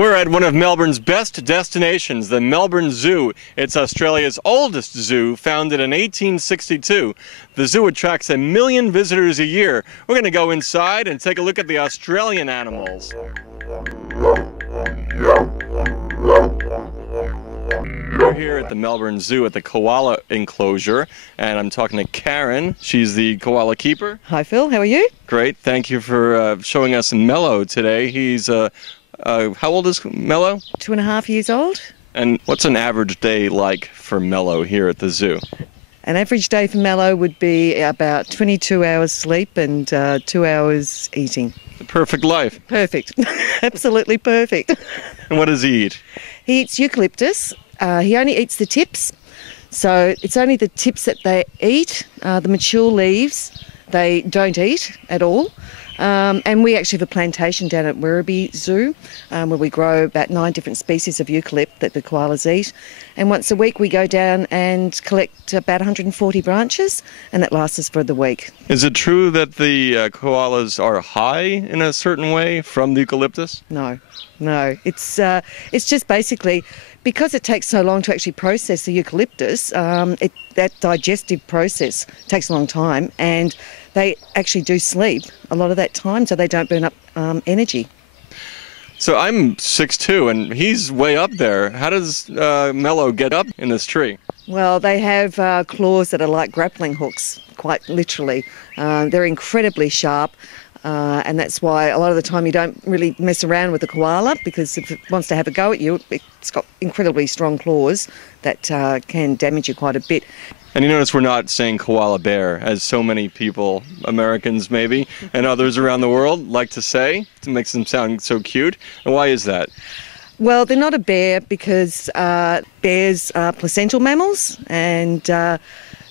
We're at one of Melbourne's best destinations, the Melbourne Zoo. It's Australia's oldest zoo, founded in 1862. The zoo attracts 1 million visitors a year. We're going to go inside and take a look at the Australian animals. We're here at the Melbourne Zoo at the koala enclosure, and I'm talking to Karen. She's the koala keeper. Hi Phil, how are you? Great, thank you for showing us Mello today. He's how old is Mello? 2.5 years old. And what's an average day like for Mello here at the zoo? An average day for Mello would be about 22 hours sleep and 2 hours eating. The perfect life. Perfect. Absolutely perfect. And what does he eat? He eats eucalyptus. He only eats the tips. So it's only the tips that they eat. The mature leaves they don't eat at all. And we actually have a plantation down at Werribee Zoo where we grow about 9 different species of eucalypt that the koalas eat. And once a week we go down and collect about 140 branches, and that lasts us for the week. Is it true that the koalas are high in a certain way from the eucalyptus? No. It's just basically because it takes so long to actually process the eucalyptus, that digestive process takes a long time, and they actually do sleep a lot of that time so they don't burn up energy. So I'm 6'2", and he's way up there. How does Mello get up in this tree? Well, they have claws that are like grappling hooks, quite literally. They're incredibly sharp. And that's why a lot of the time you don't really mess around with the koala, because if it wants to have a go at you, it's got incredibly strong claws that can damage you quite a bit. And you notice we're not saying koala bear, as so many people, Americans maybe, and others around the world like to say. It makes them sound so cute. And why is that? Well, they're not a bear because bears are placental mammals, and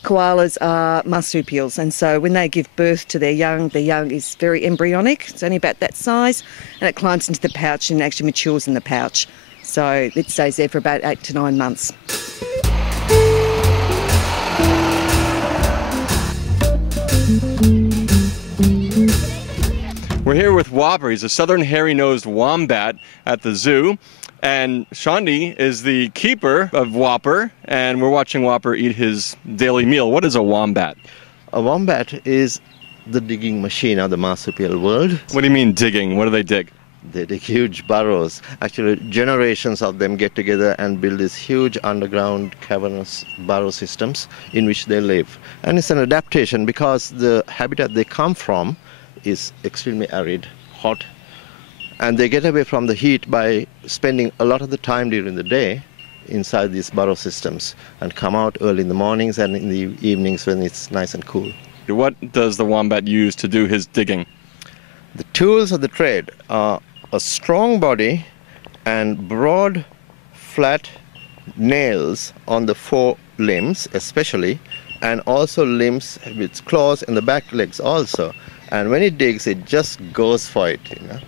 koalas are marsupials, and so when they give birth to their young is very embryonic. It's only about that size, and it climbs into the pouch and actually matures in the pouch. So it stays there for about 8 to 9 months. We're here with Whopper. He's a southern hairy-nosed wombat at the zoo. And Shandi is the keeper of Whopper, and we're watching Whopper eat his daily meal. What is a wombat? A wombat is the digging machine of the marsupial world. What do you mean digging? What do they dig? They dig huge burrows. Actually, generations of them get together and build these huge underground cavernous burrow systems in which they live. And it's an adaptation because the habitat they come from is extremely arid, hot, and they get away from the heat by spending a lot of the time during the day inside these burrow systems and come out early in the mornings and in the evenings when it's nice and cool. What does the wombat use to do his digging? The tools of the trade are a strong body and broad, flat nails on the fore limbs especially, and also limbs with claws in the back legs also. And when it digs, it just goes for it, you know.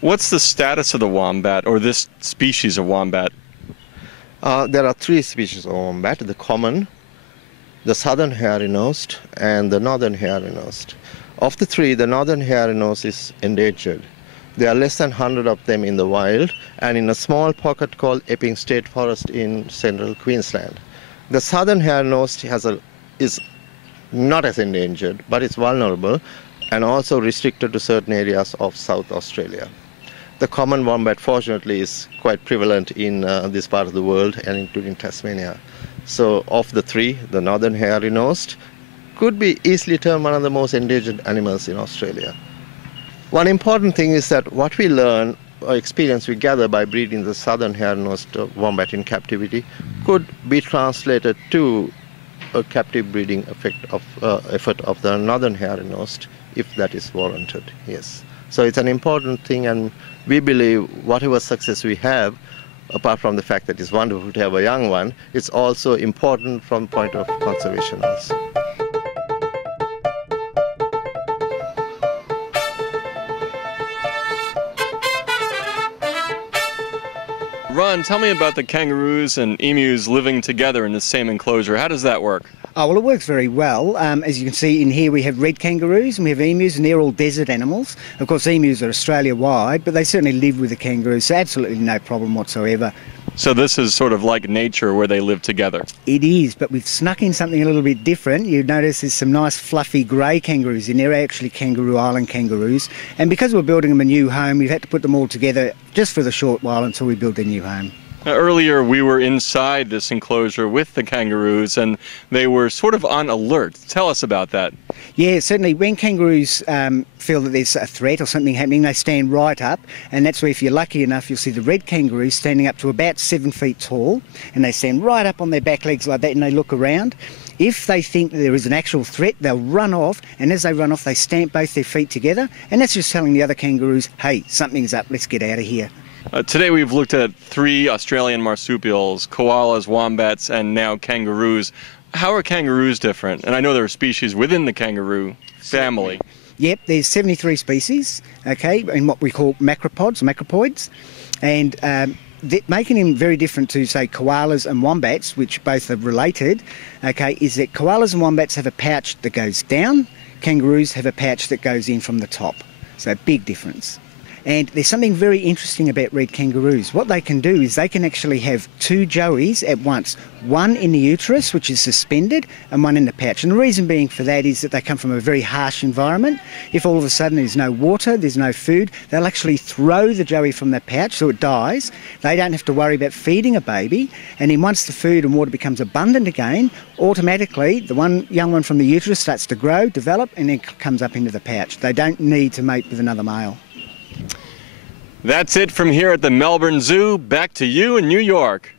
What's the status of the wombat, or this species of wombat? There are 3 species of wombat: the common, the southern hairy-nosed, and the northern hairy-nosed. Of the 3, the northern hairy-nosed is endangered. There are less than 100 of them in the wild and in a small pocket called Epping State Forest in central Queensland. The southern hairy-nosed is not as endangered, but it's vulnerable and also restricted to certain areas of South Australia. The common wombat, fortunately, is quite prevalent in this part of the world and including Tasmania. So of the 3, the northern hairy-nosed could be easily termed one of the most endangered animals in Australia. One important thing is that what we learn or experience we gather by breeding the southern hairy-nosed wombat in captivity could be translated to a captive breeding effort of the northern hairy-nosed, if that is warranted, yes. So it's an important thing, and we believe whatever success we have, apart from the fact that it's wonderful to have a young one, it's also important from the point of conservation also. Ron, tell me about the kangaroos and emus living together in the same enclosure. How does that work? Oh, well, it works very well. As you can see in here, we have red kangaroos and we have emus, and they're all desert animals. Of course, emus are Australia-wide, but they certainly live with the kangaroos, so absolutely no problem whatsoever. So this is sort of like nature where they live together. It is, but we've snuck in something a little bit different. You notice there's some nice fluffy grey kangaroos in there, actually Kangaroo Island kangaroos. And because we're building them a new home, we've had to put them all together just for the short while until we build their new home. Now, earlier we were inside this enclosure with the kangaroos and they were sort of on alert. Tell us about that. Yeah, certainly when kangaroos feel that there's a threat or something happening, they stand right up, and that's where, if you're lucky enough, you'll see the red kangaroos standing up to about 7 feet tall, and they stand right up on their back legs like that and they look around. If they think that there is an actual threat, they'll run off, and as they run off they stamp both their feet together, and that's just telling the other kangaroos, hey, something's up, let's get out of here. Today we've looked at 3 Australian marsupials, koalas, wombats, and now kangaroos. How are kangaroos different? And I know there are species within the kangaroo family. Yep, there's 73 species, okay, in what we call macropods, and making them very different to, say, koalas and wombats, which both are related, okay, is that koalas and wombats have a pouch that goes down, kangaroos have a pouch that goes in from the top. So big difference. And there's something very interesting about red kangaroos. What they can do is they can actually have 2 joeys at once, one in the uterus, which is suspended, and one in the pouch. And the reason being for that is that they come from a very harsh environment. If all of a sudden there's no water, there's no food, they'll actually throw the joey from the pouch so it dies. They don't have to worry about feeding a baby. And then once the food and water becomes abundant again, automatically the young one from the uterus starts to grow, develop, and then comes up into the pouch. They don't need to mate with another male. That's it from here at the Melbourne Zoo. Back to you in New York.